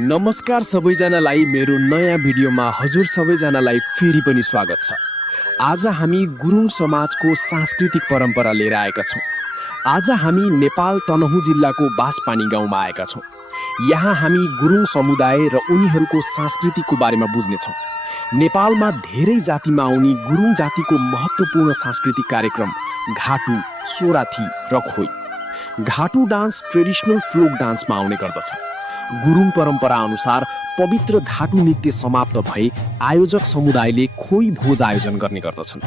नमस्कार सबैजनालाई मेरो नयाँ भिडियोमा हजुर सबैजनालाई फेरि पनि स्वागत छ। आज हामी गुरुङ समाजको सांस्कृतिक परम्परा लिएर आएका छौँ। आज हामी नेपाल तनहुँ जिल्लाको बासपानी गाउँमा आएका छौँ। यहाँ हामी गुरुङ समुदाय र उनीहरूको संस्कृतिको बारेमा बुझ्नेछौँ। नेपालमा धेरै जातिमा आउने गुरुङ जातिको महत्त्वपूर्ण सांस्कृतिक कार्यक्रम घाटु, सोराथी र खोइ। घाटु डान्स ट्रेडिसनल फ्लोक डान्समा आउने गर्दछ। गुरुङ परम्परा अनुसार पवित्र घाटु नृत्य समाप्त भए आयोजक समुदायले खोइ भोज आयोजन गर्ने गर्दछन्।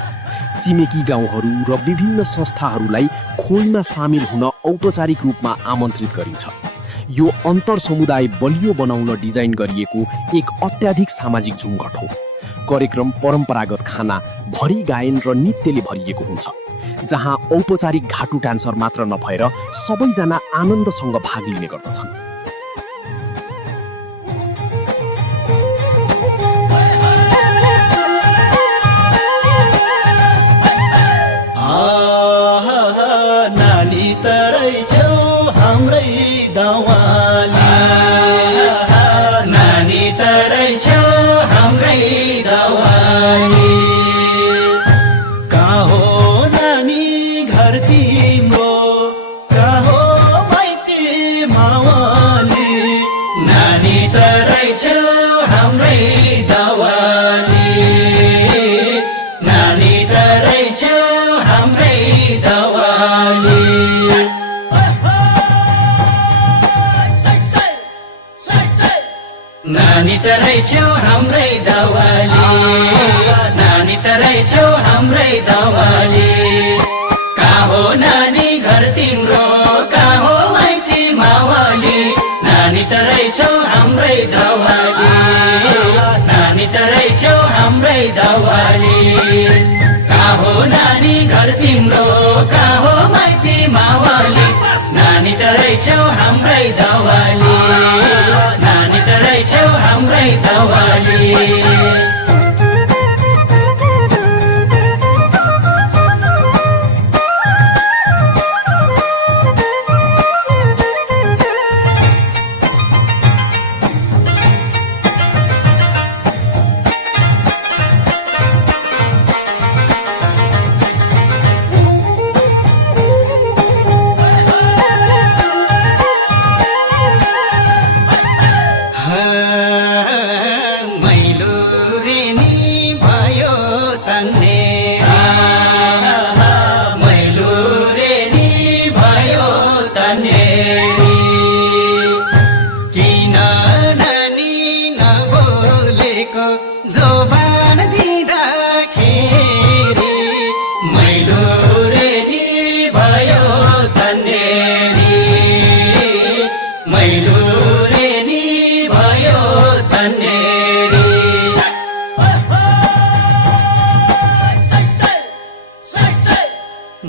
छिमेकी गाउँहरू र विभिन्न संस्थाहरूलाई खोइमा सामेल हुन औपचारिक रूपमा आमन्त्रित गरिन्छ। यो अन्तर समुदाय बलियो बनाउन डिजाइन गरिएको एक अत्याधिक सामाजिक झुमघट हो। कार्यक्रम परम्परागत खाना, भरी गायन र नृत्यले भरिएको हुन्छ, जहाँ औपचारिक घाटु डान्सर मात्र नभएर सबैजना आनन्दसँग भाग लिने गर्दछन्। नानी तरै छौ हाम्रै दवाली, नानी तरै छौ हाम्रै दवाली। कहाँ हो नानी घर तिम्रो, कहाँ हो माइती मावाली। नानी तरै छौ हाम्रै दवाली, नानी तरै छौ हाम्रै दवाली। कहाँ हो नानी घर तिम्रो, कहाँ हो माइती मावाली। नानी तरै छौ हाम्रै दवाली, नानी तरै छौ हाम्रै दवाली।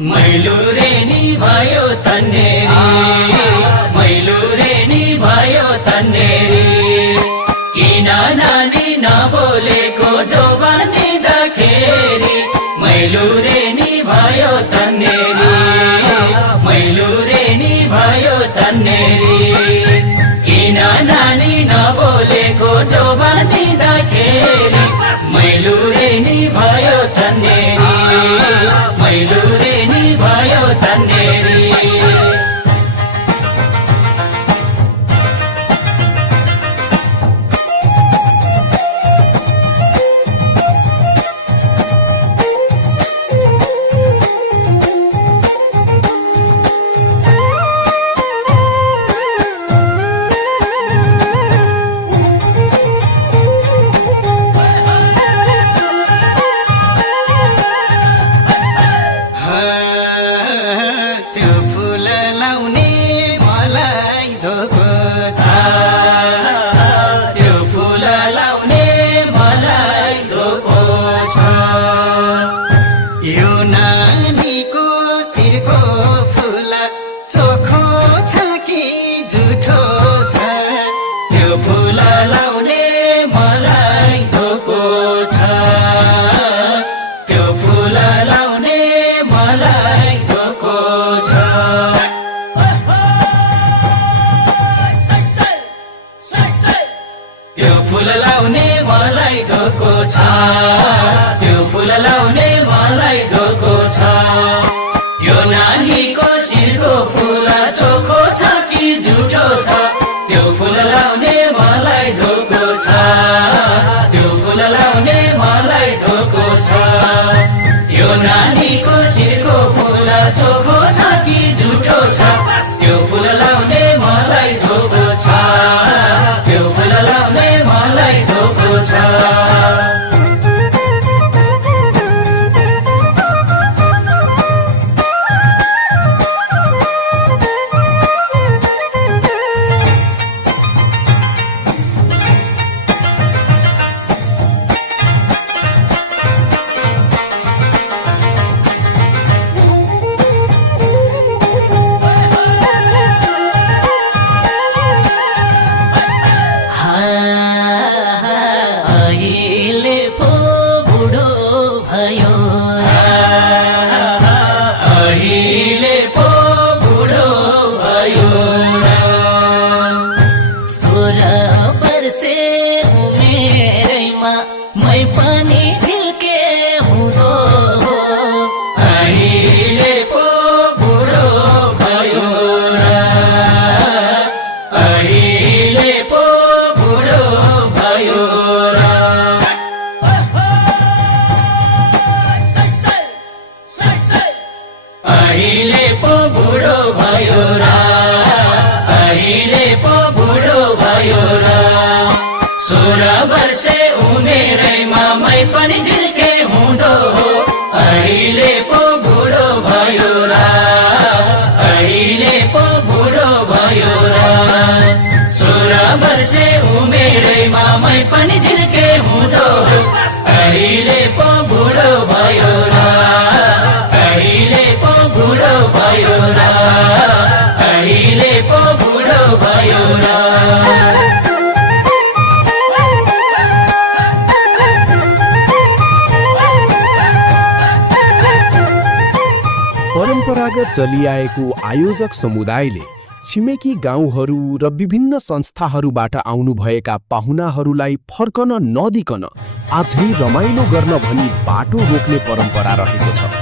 मैलु रेनी भयो तन्नेरी, मैलु रेनी भयो तन्नेरी। किन नानी नबोलेको जोबान दिँदाखेरि। मैलु रेनी भयो तन्नेरी, मैलु रेनी भयो तन्नेरी। किन नानी नबोलेको जोबान दिँदाखेरि। मैलु रेनी भयो तन्नेरी, मैलु रेनी भयो तन्नेरी। धोको छ त्यो फुल लाउने मलाई धोको छ त्यो फुल लाउने मलाई धोको छ यो नानीको शिरको फुल चोखो छ कि झुठो छ त्यो फुल लाउने मलाई धोको छ त्यो फुल लाउने मलाई धोको छ यो नानीको शिरको फुल चोखो छ कि झुठो छ त्यो फुल लाउने मलाई धोको छ त्यो फुल लाउने मलाई धोको छ अहिले पो बुढो भयो र अहिले पो बुढो भयो र 16 वर्षे उमेरैमा मै पनि झिल्के हुँदो हो अहिले पो बुढो भयो र अहिले पो बुढो भयो र 16 वर्षे उमेरैमा मै पनि झिल्के हुँदो हो अहिले पो बुढो भयो र अहिले पो बुढो भयो र अहिले पो बुढो भयो र परम्परागत चलिआएको आयोजक समुदायले छिमेकी गाउँहरू र विभिन्न संस्थाहरूबाट आउनुभएका पाहुनाहरूलाई फर्कन नदिकन आजै रमाइलो गर्न भनी बाटो रोक्ने परम्परा रहेको छ।